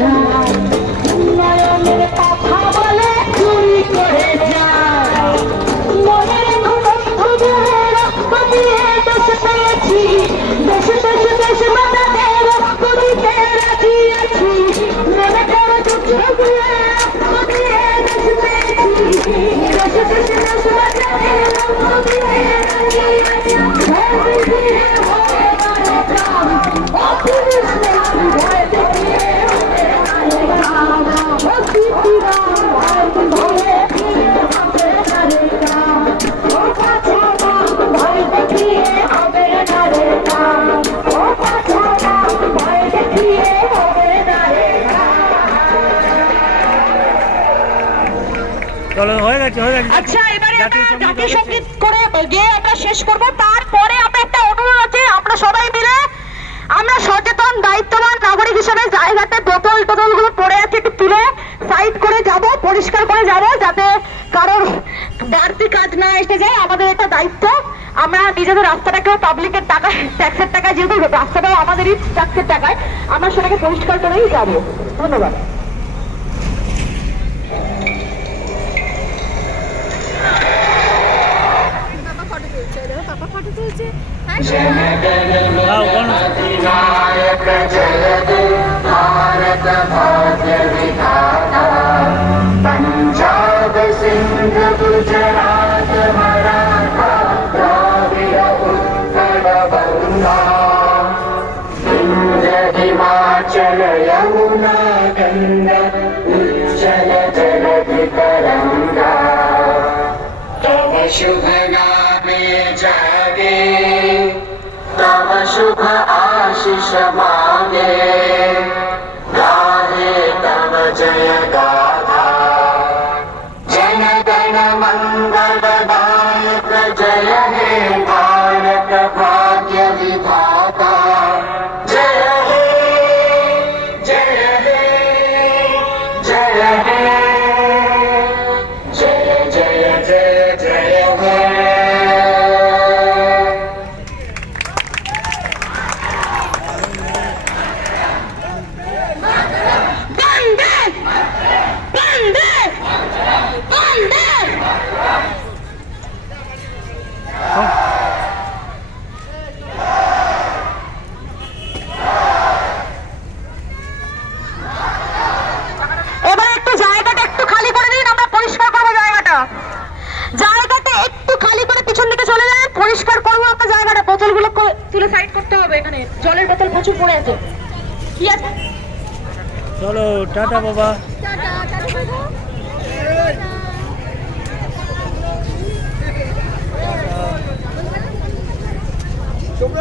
যায়, নয়নের কথা বলে চুরি করে যায়। মনের বন্ধু রক্ত দিয়ে দেশ পেয়েছি, দেশে দেশে দেশ মাতাতে রক্ত দিতে রাজি আছি। মনে করো যুদ্ধ দিয়ে রক্ত দিয়ে দেশ পেয়েছি, দেশে দেশে দেশ মাতাতে রক্ত দিয়ে রাজি আছি। চলো হয়ে গেছে হয়ে গেছে। আচ্ছা এবারে আমরা জাতীয় সঙ্গীত করে গিয়ে আমরা শেষ করব। তারপরে আমরা একটা অনুরোধ আছে, আমরা সবাই মিলে আমরা সচেতন দায়িত্ববান নাগরিক হিসেবে জায়গাতে বোতল টোতলগুলো পড়ে আছে একটু তুলে সাইড করে যাব, পরিষ্কার করে যাব, যাতে কারোর বাড়তি কাজ না এসে যায়। আমাদের একটা দায়িত্ব, আমরা নিজেদের রাস্তাটাকেও পাবলিকের টাকা ট্যাক্সের টাকায়, যেহেতু রাস্তাটাও আমাদেরই ট্যাক্সের টাকায়, আমরা সেটাকে পরিষ্কার করেই যাব। ধন্যবাদ। जनगणमनाधिनायक जयते भारत भाग्य विधाता, पंजाब सिंध गुजरात मराठा द्राविड़ उत्कल बंगा, विंध्य हिमाचल यमुना गंगा उज्जल जलधि तरंगा, तव शुभ नामे जागे तव शुभ आशीष मांगे, गाहे तव जय गाथा। जन गण मंगलदायक जय हे भारत भाग्य विधाता, जय हे जय हे जय हे जय जय जय जय हे। এবার একটু জায়গাটা একটু খালি করে দিন, আমরা পরিষ্কার করবো জায়গাটা। জায়গাটা একটু খালি করে পিছন দিকে চলে যান, পরিষ্কার করবো আমরা জায়গাটা। বোতলগুলো তুলে সাইড করতে হবে, এখানে জলের বোতল প্রচুর পড়ে আছে। কি আছে? চলো টাটা বাবা।